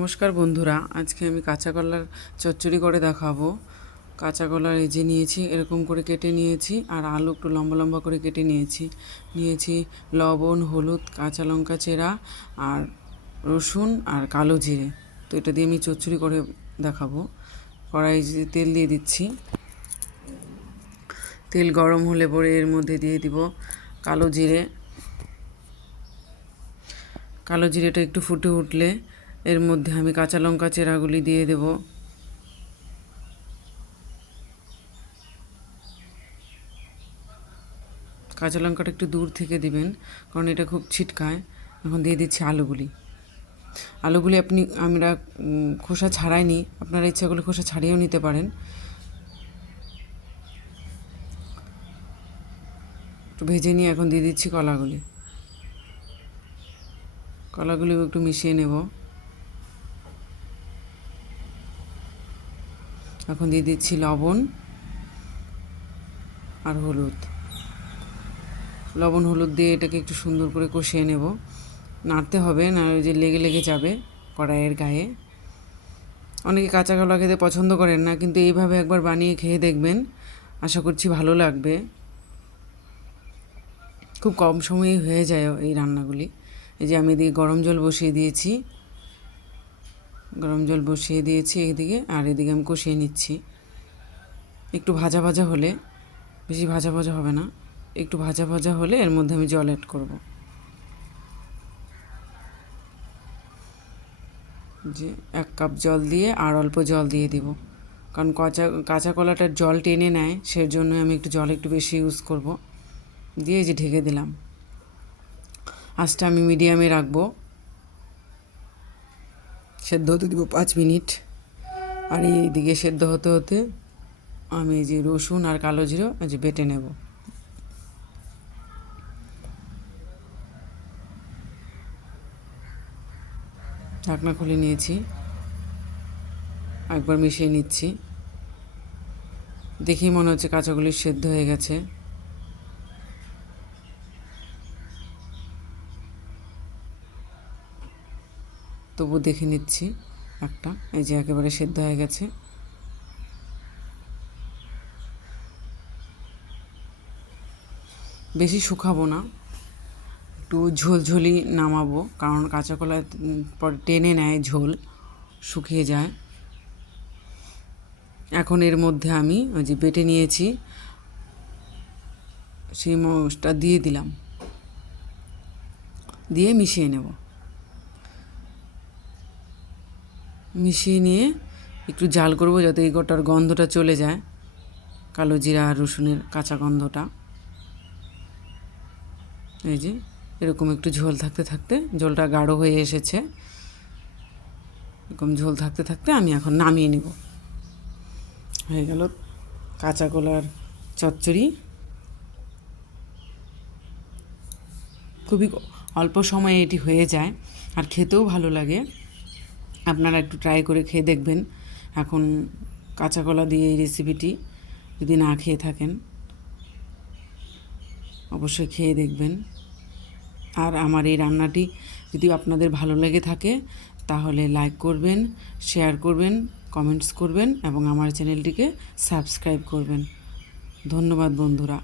নমস্কার বন্ধুরা, আজকে আমি কাঁচা কলার চচ্চড়ি করে দেখাবো। কাঁচা কলার এই যে নিয়েছি, এরকম করে কেটে নিয়েছি, আর আলু একটু লম্বা লম্বা করে কেটে নিয়েছি। নিয়েছি লবণ, হলুদ, কাঁচা লঙ্কা চেরা, আর রসুন, আর কালো জিরে। তো এটা দিয়ে আমি চচ্চড়ি করে দেখাবো। কড়াই তেল দিয়ে দিচ্ছি, তেল গরম হলে পরে এর মধ্যে দিয়ে দিব কালো জিরে। কালো জিরেটা একটু ফুটে উঠলে এর মধ্যে আমি কাঁচা লঙ্কা, চেরাগুলি দিয়ে দেব। কাঁচা লঙ্কাটা একটু দূর থেকে দিবেন, কারণ এটা খুব ছিটকায়। এখন দিয়ে দিচ্ছি আলুগুলি। আলুগুলি আপনি, আমরা খোসা ছাড়াইনি। আপনারা ইচ্ছা করলে খোসা ছাড়িয়েও নিতে পারেন। একটু ভেজে নিয়ে এখন দিয়ে দিচ্ছি কলাগুলি। কলাগুলি একটু মিশিয়ে নেব। এখন দিয়ে দিচ্ছি লবণ আর হলুদ। লবণ, হলুদ দিয়ে এটাকে একটু সুন্দর করে কষিয়ে নেব। নাড়তে হবে, না ওই যে লেগে লেগে যাবে কড়াইয়ের গায়ে। অনেকে কাঁচা কলা খেতে পছন্দ করেন না, কিন্তু এইভাবে একবার বানিয়ে খেয়ে দেখবেন। আশা করছি ভালো লাগবে। খুব কম সময়ে হয়ে যায় এই রান্নাগুলি। এই যে আমি এদিকে গরম জল বসিয়ে দিয়েছি। গরম জল বসিয়ে দিয়েছি এদিকে আর এদিকে আমি কষিয়ে নিচ্ছি। একটু ভাজা ভাজা হলে বেশি ভাজা ভাজা হবে না। একটু ভাজা ভাজা হলে এর মধ্যে আমি জল অ্যাড করব। যে এক কাপ জল দিয়ে আর অল্প জল দিয়ে দিব। কারণ কাঁচা কাঁচা কলাটার জল টেনে নেয় সেই জন্য আমি একটু জল একটু বেশি ইউজ করব। দিয়ে যে ঢেকে দিলাম। আঁচটা আমি মিডিয়ামে রাখব। সেদ্ধ হতে দিব পাঁচ মিনিট। আর এইদিকে সেদ্ধ হতে হতে আমি যে রসুন আর কালো জিরো যে বেটে নেব। ঢাকনা খুলে নিয়েছি। একবার মিশিয়ে নিচ্ছি। দেখেই মনে হচ্ছে কাঁচাগুলি সেদ্ধ হয়ে গেছে। তবু দেখে নিচ্ছি একটা। এই যে একেবারে সেদ্ধ হয়ে গেছে। বেশি শুকাবো না। একটু ঝোলঝোলি নামাবো, কারণ কাঁচা কলা পরে টেনে নেয় ঝোল, শুকিয়ে যায়। এখন এর মধ্যে আমি ওই যে বেটে নিয়েছি, সেই মশটা দিয়ে দিলাম। দিয়ে মিশিয়ে নেব। মিশিয়ে নিয়ে একটু জাল করব যাতে এই গোটার গন্ধটা চলে যায়। কালো জিরা আর রসুনের কাঁচা গন্ধটা। এই যে, এরকম একটু ঝোল থাকতে থাকতে, ঝোলটা গাঢ় হয়ে এসেছে। এরকম ঝোল থাকতে থাকতে আমি এখন নামিয়ে নেব। হয়ে গেল কাঁচা কলার চচ্চড়ি। খুবই অল্প সময়ে এটি হয়ে যায়, আর খেতেও ভালো লাগে। আপনারা একটু ট্রাই করে খেয়ে দেখবেন। এখন কাঁচা কলা দিয়ে এই রেসিপিটি যদি না খেয়ে থাকেন, অবশ্যই খেয়ে দেখবেন। আর আমার এই রান্নাটি যদি আপনাদের ভালো লেগে থাকে, তাহলে লাইক করবেন শেয়ার করবেন কমেন্টস করবেন এবং আমার চ্যানেলটিকে সাবস্ক্রাইব করবেন। ধন্যবাদ বন্ধুরা।